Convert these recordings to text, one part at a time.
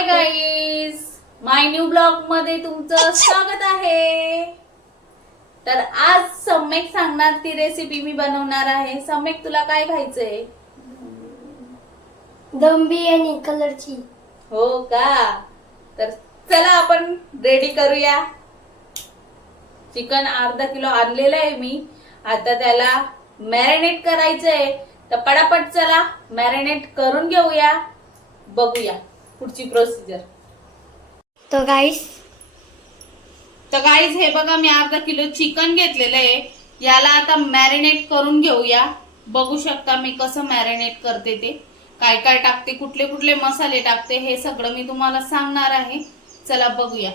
Hi guys, माय new blog मध्ये तुमचं स्वागत आहे। तर आज सम्यक सांगणार ती रेसिपी मी बनवणार आहे। सम्यक तुला काय खायचंय? दम बिर्याणी कलरची। हो का? तर चला आपण रेडी करूया। चिकन अर्धा किलो आणलेलं आहे मी। आता त्याला मॅरिनेट करायचंय, तर पटापट चला मॅरिनेट करून घेऊया, बघूया पुढची प्रोसिजर। तो गाइस हे बघा, मी अर्धा किलो चिकन घेतलेलं आहे। याला आता मॅरिनेट करून घेऊया। बघू शकता मी कसं मॅरिनेट करते, ते काय काय टाकते, कुठले कुठले मसाले टाकते, हे सगळं मी तुम्हाला सांगणार आहे। चला बघूया।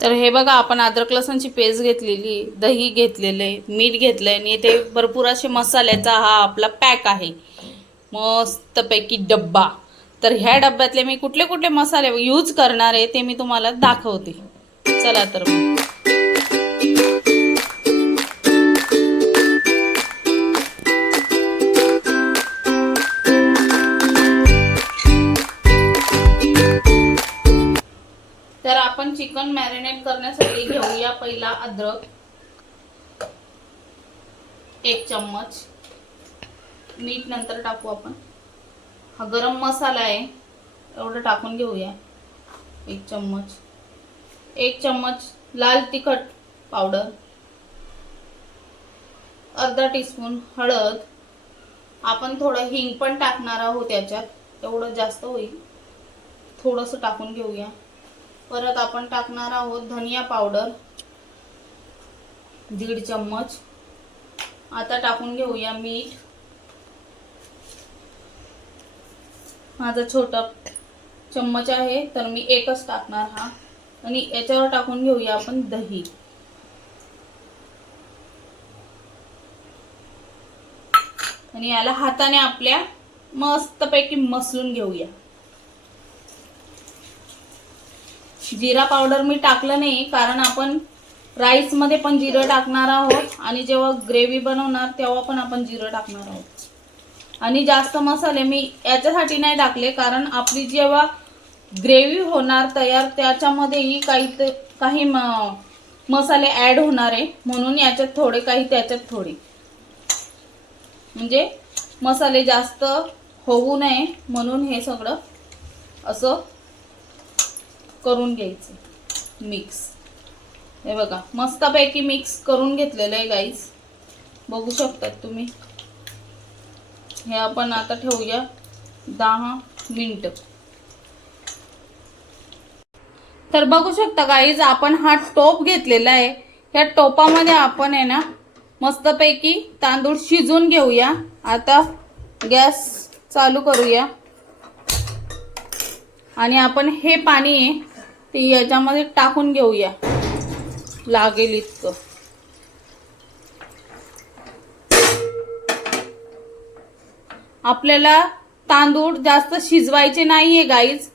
तर हे बघा, आपण अद्रक लसूणची पेस्ट घेतलेली, दही घेतलेले, मीठ घेतलंय आणि इथे भरपूर असे मसाल्याचा हा आपला पॅक आहे, मस्तपैकी डब्बा। तर ह्या डब्यातले मी कुठले कुठले मसाले यूज करणार आहे ते मी तुम्हाला दाखवते। चला तर मग तर आपण चिकन मॅरिनेट करण्यासाठी घेऊया पहिला अद्रक 1 चम्मच, मीठ नंतर टाकू आपण। हा गरम मसाला आहे, एवढं टाकून घेऊया 1 चम्मच। 1 चम्मच लाल तिखट पावडर, अर्धा टीस्पून हळद, आपण थोडं हिंग पण टाकणार आहोत याच्यात, एवढं जास्त होईल, थोडंसं टाकून घेऊया। परत आपण टाकणार आहोत धनिया पावडर 1.5 चम्मच। आता टाकून घेऊया मीठ, माझा छोटा चम्मच आहे तर मी एकच टाकणार हा। आणि याच्यावर टाकून घेऊया आपण दही, आणि याला हाताने आपल्या मस्तपैकी मसळून घेऊया। जिरा पावडर मी टाकलं नाही, कारण आपण राईस मध्ये पण जिरं टाकणार आहोत आणि जेव्हा ग्रेव्ही बनवणार तेव्हा पण आपण जिरं टाकणार आहोत। आणि जास्त मसाले मी याच्यासाठी नाही टाकले, कारण आपली जेव्हा ग्रेव्ही होणार तयार त्याच्यामध्येही काही मसाले ऍड होणार आहे, म्हणून याच्यात थोडे काही त्याच्यात थोडे, म्हणजे मसाले जास्त होऊ नये म्हणून हे सगळं असं करून घ्यायचं मिक्स। हे बघा, मस्तपैकी मिक्स करून घेतलेलं आहे गाईस, बघू शकतात तुम्ही। हे आपण आता ठेवूया 10 मिनिटं। तर बघू शकता गाईज, आपण हा टोप घेतलेला आहे, या टोपामध्ये आपण आहे ना मस्तपैकी तांदूळ शिजवून घेऊया। आता गॅस चालू करूया आणि आपण हे पाणी आहे ते याच्यामध्ये टाकून घेऊया लागेल इतकं। आपल्याला तांदूळ जास्त शिजवायचे नाहीये गाईज।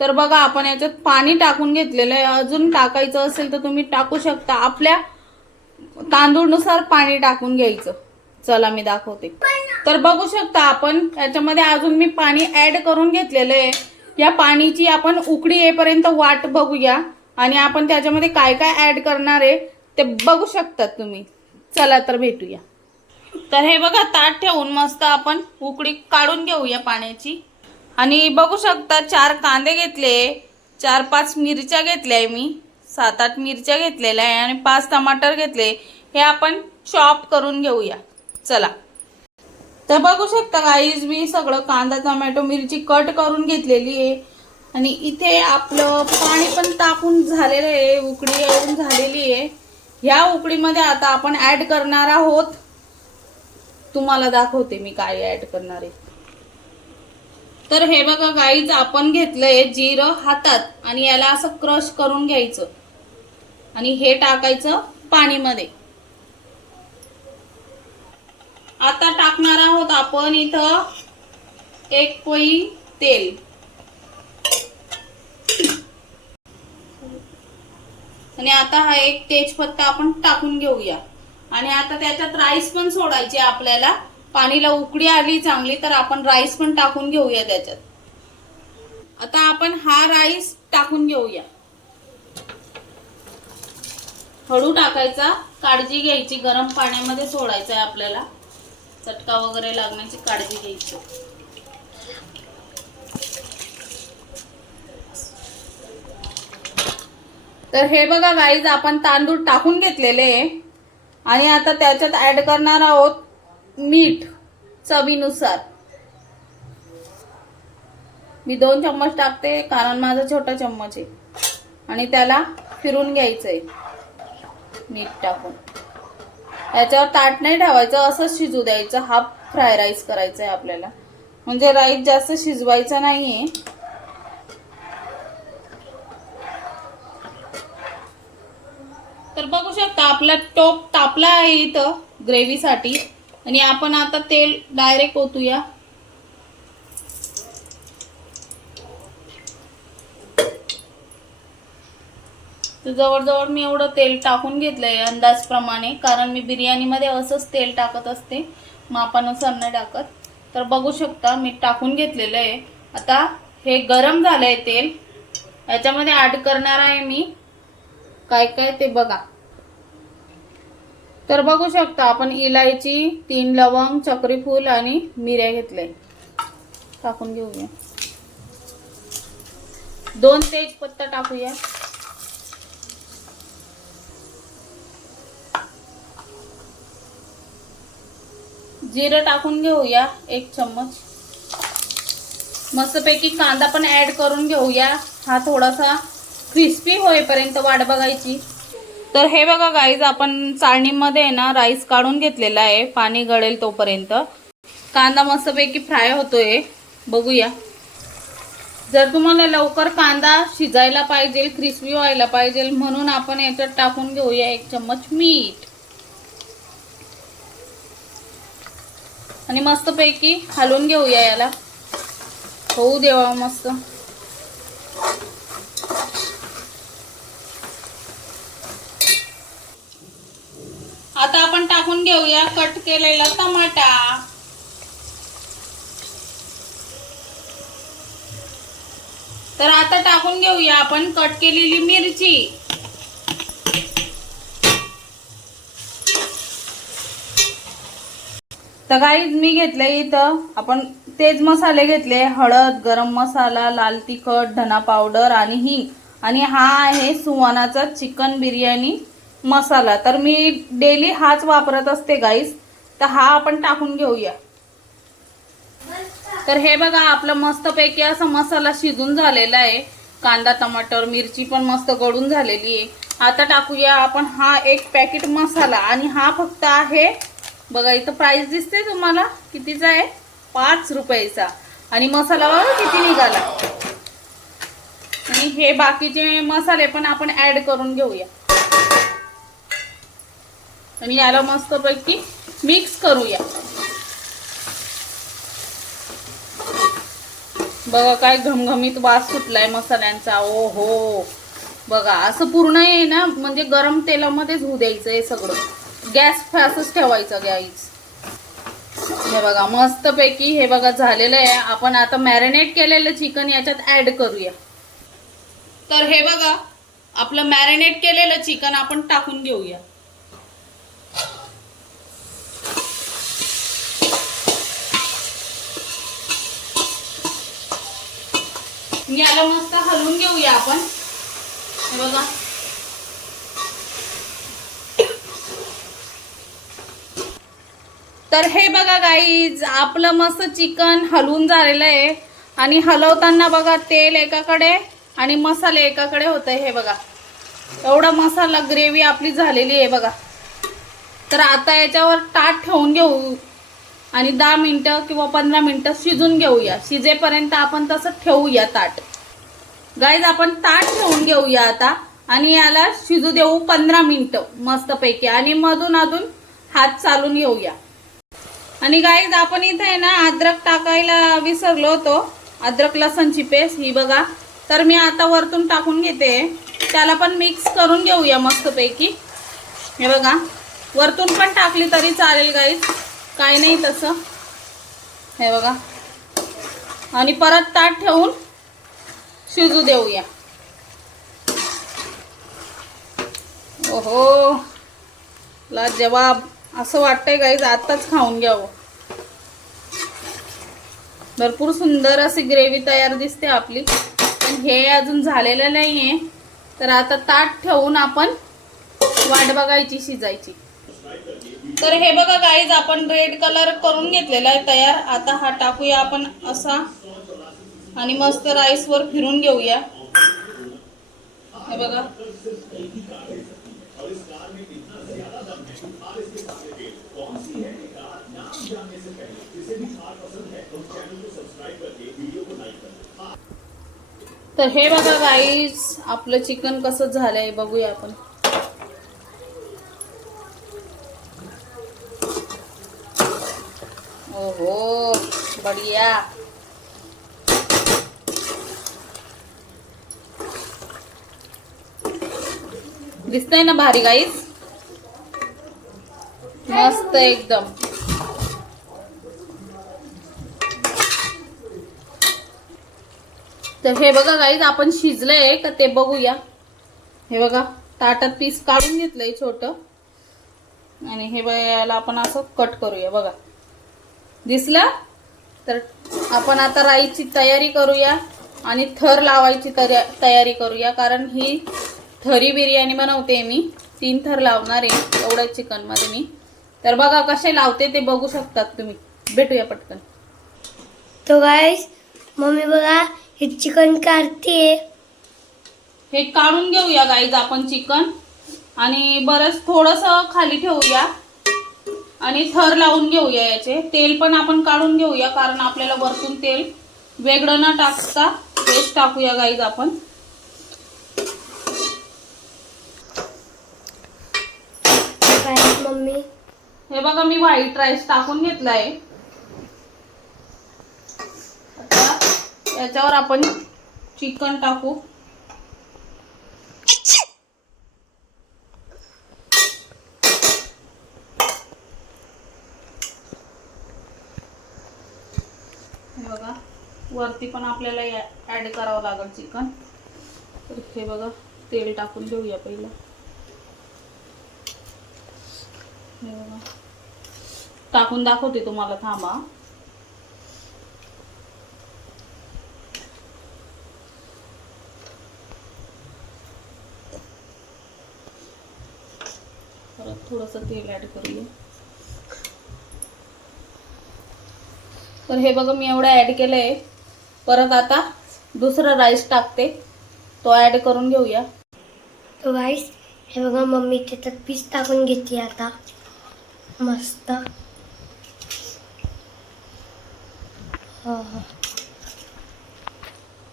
तर बघा, आपण याच्यात पाणी टाकून घेतलेलं आहे, अजून टाकायचं असेल तर तुम्ही टाकू शकता, आपल्या तांदूळनुसार पाणी टाकून घ्यायचं। चला मी दाखवते। तर बघू शकता आपण याच्यामध्ये अजून मी पाणी ऍड करून घेतलेलं आहे। या पाणीची आपण उकळी येईपर्यंत वाट बघूया आणि आपण त्याच्यामध्ये काय काय ऍड करणार आहे ते बघू शकता तुम्ही। चला तर भेटूया। तर हे बघा, ताट ठेवून मस्त आपण उकळी काढून घेऊया पाण्याची। आणि बघू शकता 4 कांदे घेतले, 4-5 मिरच्या घेतल्या, मी 7-8 मिरच्या घेतलेल्या आहे आणि 5 टमाटर घेतले, हे आपण चॉप करून घेऊया। चला तर बघू शकता गाईज, मी सगळं कांदा टोमॅटो मिरची कट करून घेतलेली आहे आणि इथे आपलं पाणी पण टाकून झालेलं आहे, उकळी येऊन झालेली आहे। ह्या उकळीमध्ये आता आपण ऍड करणार आहोत, तुम्हाला दाखवते मी काय ऍड करणार आहे। तर हे बघा गाईज, आपण घेतलंय जिरं हातात आणि याला असं क्रश करून घ्यायचं आणि हे टाकायचं पाणीमध्ये। आता टाकणार आहोत आपण इथं 1 पळी तेल, आणि आता हा 1 तेजपत्ता आपण टाकून घेऊया। आणि आता त्याच्यात राईस पण सोडायचे आपल्याला, पाणीला उकळी आली चांगली तर आपण राईस पण टाकून घेऊया त्याच्यात। आता आपण हा राईस टाकून घेऊया. हळू टाकायचा, काळजी घ्यायची, गरम पाण्यामध्ये सोडायचा आहे आपल्याला, चटका वगैरे लागण्याची काळजी घ्यायची. तर हे बघा गाईज, आपण तांदूळ टाकून घेतलेले आहे आणि आता त्याच्यात ऍड करणार आहोत मीठ चवीनुसार. मी 2 चम्मच टाकते कारण माझा छोटा चम्मच आहे. आणि त्याला फिरून घ्यायचंय मीठ टाकून. याच्यावर ताट नाही ठेवायचं, असंच शिजू द्यायचं. हाफ फ्राय राईस करायचा आहे आपल्याला, म्हणजे राईस जास्त शिजवायचा नाहीये. तर बघू शकता आपला टोप तापला आहे इथं ग्रेव्हीसाठी. आणि आपण आता तेल डायरेक्ट ओतूया. तर जवळजवळ मी एवढं तेल टाकून घेतलंय अंदाजप्रमाणे, कारण मी बिर्याणीमध्ये असंच तेल टाकत असते, मापानुसार नाही टाकत. तर बघू शकता मी टाकून घेतलेलं आहे. आता हे गरम झालंय तेल, याच्यामध्ये ऍड करणार आहे मी काय काय ते बघा. तर बघू शकता आपण इलायची, 3 लवंग, चक्री फूल आणि मिऱ्या घेतले, टाकून घेऊया. 2 तेजपत्ता टाकूया. जिरं टाकून घेऊया 1 चम्मच. मस्तपैकी कांदा पण ऍड करून घेऊया. हा थोडासा क्रिस्पी होईपर्यंत वाट बघायची. तर हे बघा गाईज, आपण चाळणीमध्ये ना राईस काढून घेतलेला आहे, पाणी गळेल तोपर्यंत. कांदा मस्तपैकी फ्राय होतोय, बघूया. जर तुम्हाला लवकर कांदा शिजायला पाहिजे, क्रिस्पी व्हायला पाहिजे, म्हणून आपण याच्यात टाकून घेऊया 1 चम्मच मीठ. आणि मस्तपैकी हलवून घेऊया याला, होऊ देवा मस्त. आता आपण टाकून घेऊया कट केलेला टमाटा. तर आता टाकून घेऊया आपण कट केलेली मिरची. तर गाईज मी घेतले इथं आपण तेज मसाले घेतले, हळद, गरम मसाला, लाल तिखट, धना पावडर आणि हिंग. आणि हा आहे सुहानाचा चिकन बिर्याणी मसाला. तर मी डेली हाच वापरत असते गाईज. तर हा आपण टाकून घेऊया. तर हे बघा आपला मस्तपैकी असा मसाला शिजून झालेला आहे. कांदा, टमाटर, मिरची पण मस्त गळून झालेली आहे. आता टाकूया आपण हा 1 पॅकेट मसाला. आणि हा फक्त आहे बघा, इथं प्राइस दिसते तुम्हाला कितीचा आहे, 5 रुपयाचा. आणि मसाला बघा किती निघाला. आणि हे बाकीचे मसाले पण आपण ऍड करून घेऊया. आणि याला मस्तपैकी मिक्स करूया. बघा काय घमघमीत वास सुटलाय मसाल्यांचा. ओ हो, बघा असं पूर्ण आहे ना, म्हणजे गरम तेलामध्येच होऊ द्यायचं हे सगळं. गॅस फास्टच ठेवायचा गॅस. हे बघा मस्तपैकी हे बघा झालेलं आहे. आपण आता मॅरिनेट केलेलं चिकन याच्यात ऍड करूया. तर हे बघा आपलं मॅरिनेट केलेलं चिकन आपण टाकून घेऊया. याला मस्त हलवून घेऊया आपण. हे बघा तर हे बघा गाईज, आपलं मस्त चिकन हलवून झालेलं आहे. आणि हलवताना बघा तेल एकाकडे आणि मसाले एकाकडे होत आहे. हे बघा एवढा मसाला ग्रेव्ही आपली झालेली आहे बघा. तर आता याच्यावर ताट ठेवून घेऊ आणि 10 मिनिटं किंवा 15 मिनिटं शिजून घेऊया. शिजेपर्यंत आपण तसं ठेवूया ताट. गाईज आपण ताट ठेवून घेऊया आता आणि याला शिजू देऊ 15 मिनिटं मस्तपैकी. आणि मधून अधून हात चालून घेऊया. आणि गाईज आपण इथे आहे ना अद्रक टाकायला विसरलो होतो, अद्रक लसणची पेस्ट ही बघा. तर मी आता वरतून टाकून घेते, त्याला पण मिक्स करून घेऊया मस्तपैकी. हे बघा वरतून पण टाकली तरी चालेल गाईज, काय नाही तसं. हे बघा आणि परत ताट ठेवून शिजू देऊया. ओहो, लाजवाब. असं वाटतंय गाईज आताच खाऊन घ्यावं. भरपूर सुंदर अशी ग्रेव्ही तयार दिसते आपली, पण हे अजून झालेलं नाहीये. तर आता ताट ठेवून आपण वाट बघायची शिजायची. तर हे बघा गाईज, आपण रेड कलर करून घेतलेला आहे तयार. आता हा टाकूया आपण असा आणि मस्त राईस वर फिरून घेऊया. हे बघा, तर हे बघा गाईज, आपलं चिकन कसं झालंय बघूया आपण. ओहो, बढिया. दिसतंय ना भारी गाईज, मस्त एकदम. तर हे बघा गाईज, आपण शिजलंय का ते बघूया. हे बघा, ताटात पीस काढून घेतलंय छोट, आणि हे बघा याला आपण असं कट करूया. बघा दिसलं. तर आपण आता राईची तयारी करूया आणि थर लावायची तयारी करूया, कारण ही थरी बिर्याणी बनवते मी. 3 थर लावणार आहे एवढ्या चिकन मध्ये मी. तर बघा कसे लावते ते बघू शकतात तुम्ही. भेटूया पटकन. तो गाईस, मम्मी बघा हे चिकन काढते. हे काढून घेऊया गाईज आपण चिकन, आणि बरंच थोडस खाली ठेवूया आणि थर लावून घेऊया. याचे तेल पण आपण काढून घेऊया, कारण आपल्याला वरतून तेल वेगळं न टाकता हेच टाकूया गाईज आपण. मम्मी हे बघा, मी व्हाईट राईस टाकून घेतलाय. आता याच्यावर आपण चिकन टाकू. हे बघा, वरती पण आपल्याला ऍड करावं लागेल चिकन. तर हे बघा, तेल टाकून घेऊया पहिलं. हे बघा, टाकून दाखवते तुम्हाला, थांबा. परत थोडंसं तेल ऍड करूया. तर हे बघा, मी एवढं ऍड केलंय. परत आता दुसरा राईस टाकते, तो ऍड करून घेऊया. तो गाईस, हे बघा मम्मी त्याच्यात पीस टाकून घेते आता मस्त.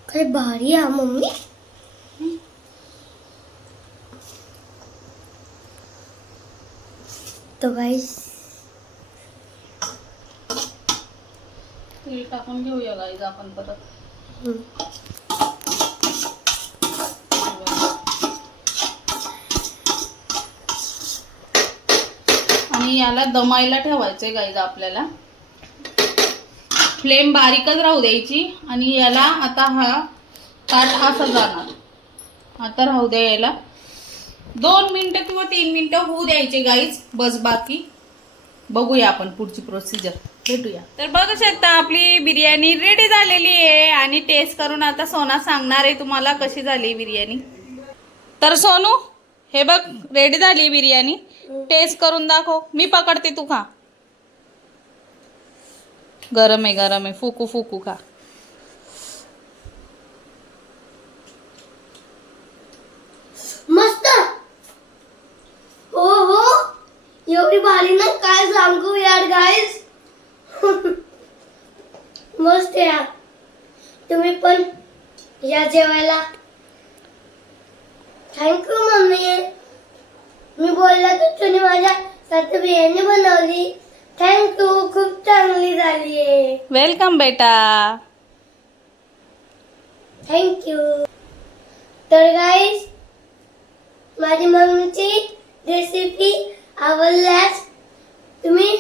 काय भारी आहे मम्मी. तो गाईस, तेल टाकून घेऊया गाईज आपण परत. आणि याला दमायला ठेवायचंय गाईज आपल्याला. फ्लेम बारीकच राहू द्यायची, आणि याला आता हा ताट असं जाणार. आता राहू द्या याला 2 मिनिटं किंवा 3 मिनिटं होऊ द्यायचे गाईज, बस. बाकी बघूया आपण पुढची प्रोसिजर, भेटूया. तर बघू शकता आपली बिर्याणी रेडी झालेली आहे, आणि टेस्ट करून आता सोना सांगणार आहे तुम्हाला कशी झाली बिर्याणी. तर सोनू, हे बघ रेडी झाली बिर्याणी, टेस्ट करून दाखव. मी पकडते, तू खा. गरम आहे, गरम आहे, फुकू फुकू खा. मस्त. हो हो, एवढी भारी ना, काय सांगू यार गाईस. मस्त यार. तुम्ही पण या जेवायला. Thank you mummy. मी बोलला तर तुम्ही माझ्यासाठी बिर्याणी बनवली. थँक्यू, खूप चांगली झाली आहे. वेलकम बेटा. थँक्यू. तर गाईस, माझी मम्मीची रेसिपी आवडल्यास तुम्ही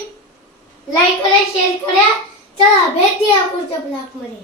लाईक करा, शेअर करा. चला भेटूया पुढच्या ब्लॉगमध्ये.